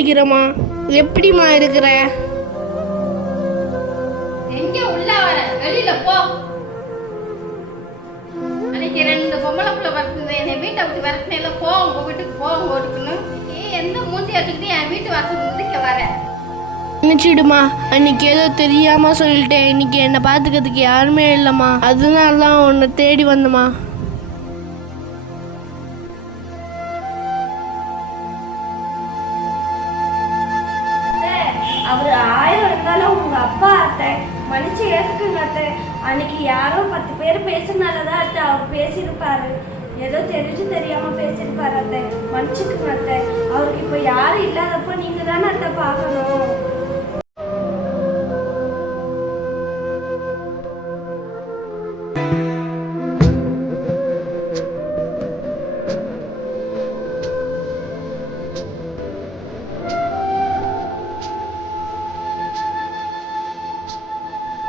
நிற்கிறேம்மா. எப்படிம்மா இருக்கிற? எங்க உள்ள வர, வெளியில போ. அன்னைக்கு 2 பொம்பளை பிள்ளை வரது என்னை வீட்டை விட்டு வரட்டினால போ, உங்க வீட்டுக்கு போ, உங்க வீட்டுக்குன்னு எந்த மூஞ்சி வச்சுக்கிட்டு என் வீட்டு வாசல் முதிக்க வர. நினச்சிடுமா, அன்னைக்கு ஏதோ தெரியாமல் சொல்லிட்டேன். இன்னைக்கு என்னை பார்த்துக்கிறதுக்கு யாருமே இல்லைம்மா. அதனால தான் உன்னை தேடி வந்தம்மா. அவர் 1000 இருந்தாலும் உங்க அப்பா அத்தை மன்னிச்சு ஏற்றுக்குங்க அத்தை. அன்னைக்கு யாரோ 10 பேர் பேசுனாலதான் அத்தை அவர் பேசியிருப்பாரு. ஏதோ தெரிஞ்சு தெரியாம பேசியிருப்பாரு அத்தை. மன்னிச்சுக்குங்க அத்தை. அவருக்கு இப்போ யாரும் இல்லாதப்போ நீங்க தானே அத்தை பார்க்கணும்.